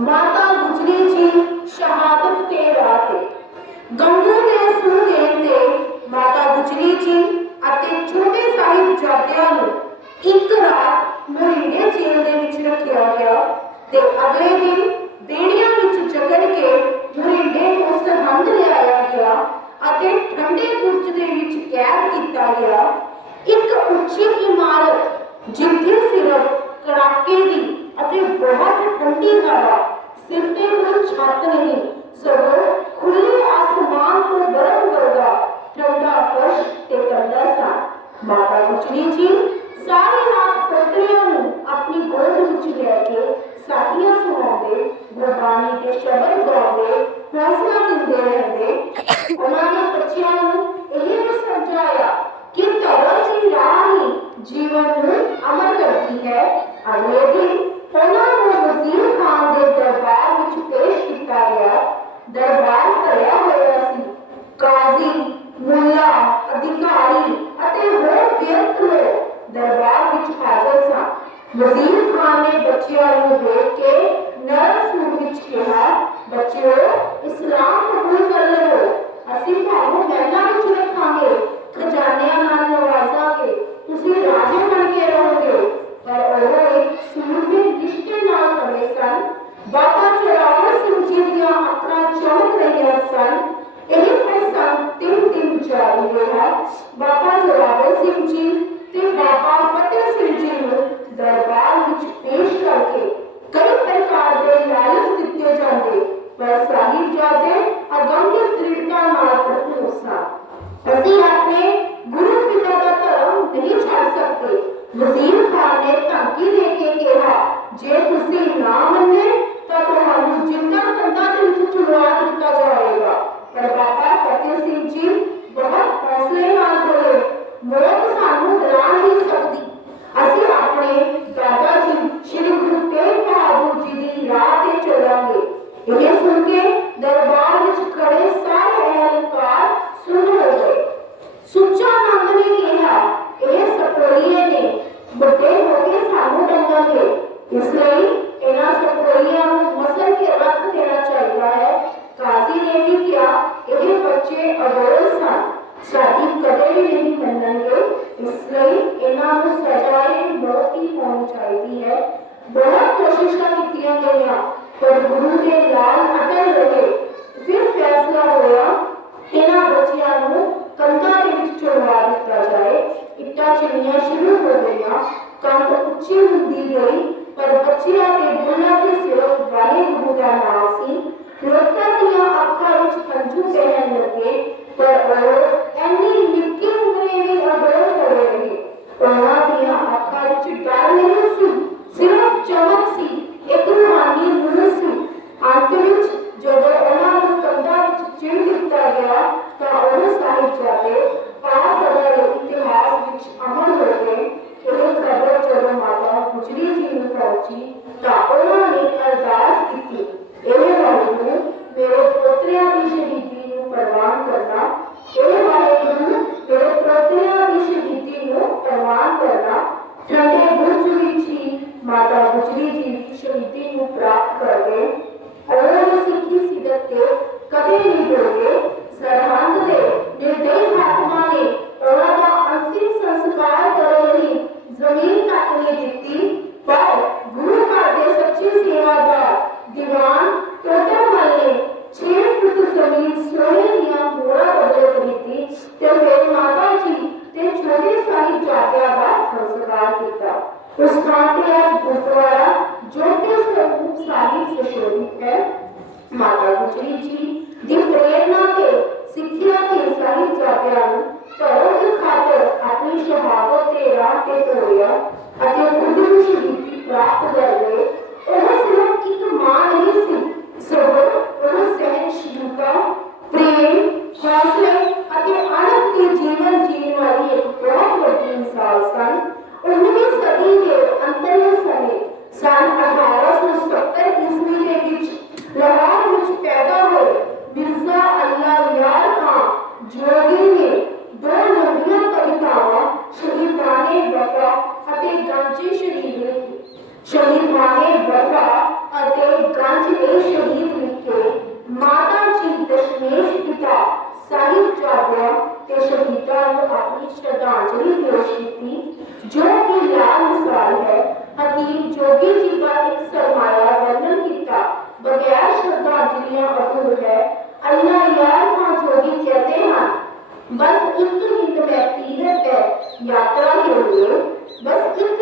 ਮਾਤਾ ਗੁਜਰੀ ਜੀ ਸ਼ਹਾਦਤ ਤੇ ਰਾਹ ਤੇ ਗੰਗੂ ਦੇ ਸੁਨੇਹੇ ਤੇ ਮਾਤਾ ਗੁਜਰੀ ਜੀ ਅਤੇ ਛੋਟੇ ਸਾਹਿਬਜ਼ਾਦਿਆਂ ਨੂੰ ਇੱਕ ਰਾਤ ਮਹੀਨੇ ਜੇਲ੍ਹ ਦੇ ਵਿੱਚ ਰੱਖਿਆ ਗਿਆ ਤੇ ਅਗਲੇ ਦਿਨ ਬੇੜੀਆਂ ਵਿੱਚ ਜਕੜ ਕੇ ਮਹੀਨੇ ਨੂੰ ਸਰਹੰਦ ਲਿਆਇਆ ਗਿਆ ਅਤੇ ਠੰਡੇ ਬੁਰਜ ਦੇ ਵਿੱਚ ਕੈਦ ਕੀਤਾ ਗਿਆ ਇੱਕ ਉੱਚੀ ਇਮਾਰਤ ਜਿੱਥੇ ਸਿਰਫ ਕੜਾਕੇ ਦੀ अतः बहुत ठंडी हवा। सिमटे को छाते नहीं, सगो खुले आसमान को बरम वर्गा। ठंडा फर्श ते कंदा सा। माता गुजरी जी, सारी रात पुत्रिया अपनी गोद विच लेके साथियाँ सुनाते गुरबानी के शब्द गाते हौसला ਦਰਬਾਰ ਭਰਿਆ ਹੋਇਆ ਸੀ। ਕਾਜ਼ੀ, ਮੁੱਲਾ, ਅਧਿਕਾਰੀ ਅਤੇ ਹੋਰ ਬੇਅੰਤ ਲੋਕ ਦਰਬਾਰ ਵਿੱਚ ਹਾਜ਼ਰ ਸਨ। ਵਜ਼ੀਰ ਖਾਨ ਨੇ ਬੱਚਿਆਂ ਨੂੰ ਦੇਖ ਕੇ ਨਰਮ ਸੁਰ ਵਿੱਚ ਕਿਹਾ, ਬੱਚਿਓ, ਇਸਲਾਮ ਕਬੂਲ ਕਰ ਲਵੋ। ਅਸੀਂ ਤੁਹਾਨੂੰ ਮਹਿਲਾਂ ਵਿੱਚ ਰੱਖਾਂਗੇ। ਖਜ਼ਾਨਿਆਂ में यह संत एही में संत तीन तीन जारी रहा बाबा जोरावर सिंह जी ते बाबा फतेह सिंह जी ने दरबार विच पेश करके कई प्रकार के लालच दिते जाते पर साहिब जाते अगम्य दृढ़ता नाल प्रभु सा असि अपने गुरु पिता का धर्म नहीं छाड़ सकते वज़ीर खान ने धमकी दे के कहा, जे तुसी ना मन्ने तो तुहानू ज़िंदा ਵਿੱਚ ਚੁਣਵਾ ਦਿੱਤਾ ਜਾਏਗਾ ਪਰ ਬਾਬਾ ਫਤਿਹ ਸਿੰਘ ਜੀ ਬਹੁਤ ਹੌਸਲੇ ਨਾਲ ਬੋਲੇ ਮੌਤ ਸਾਨੂੰ ਡਰਾ ਨਹੀਂ ਸਕਦੀ ਅਸੀਂ ਆਪਣੇ ਦਾਦਾ ਜੀ ਸ਼੍ਰੀ ਗੁਰੂ ਤੇਗ ਬਹਾਦਰ ਜੀ ਦੀ ਰਾਹ ਤੇ ਚੱਲਾਂਗੇ ਇਹ ਸੁਣ ਕੇ ਦਰਬਾਰ ਵਿੱਚ ਖੜੇ ਸਾਰੇ ਅਹਲਕਾਰ ਸੁਣ ਹੋ ਗਏ ਸੁੱਚਾ ਨੰਦ ਨੇ ਕਿਹਾ ਇਹ ਸਪੋਲੀਏ ਨੇ ਵੱਡੇ ਹੋ ਕੇ ਸਾਨੂੰ ਡੰਗਣਗੇ ਇਸ पर बच्चिया के बोलने के सिवा वाले गुरुदान राशि लोग उस कांति जो कि सारी सुशोभित है। माता गुजरी जी दिन प्रेरणा के, सिद्धियों के श्रद्धांजलि जो कि लाल मिसाल है, हकीम जोगी जी का एक सरमाया वर्णन बगैर श्रद्धांजलिया अपूर है, अल्लाह यार जोगी कहते हैं, बस एक हिंद में है, यात्रा के लिए, बस एक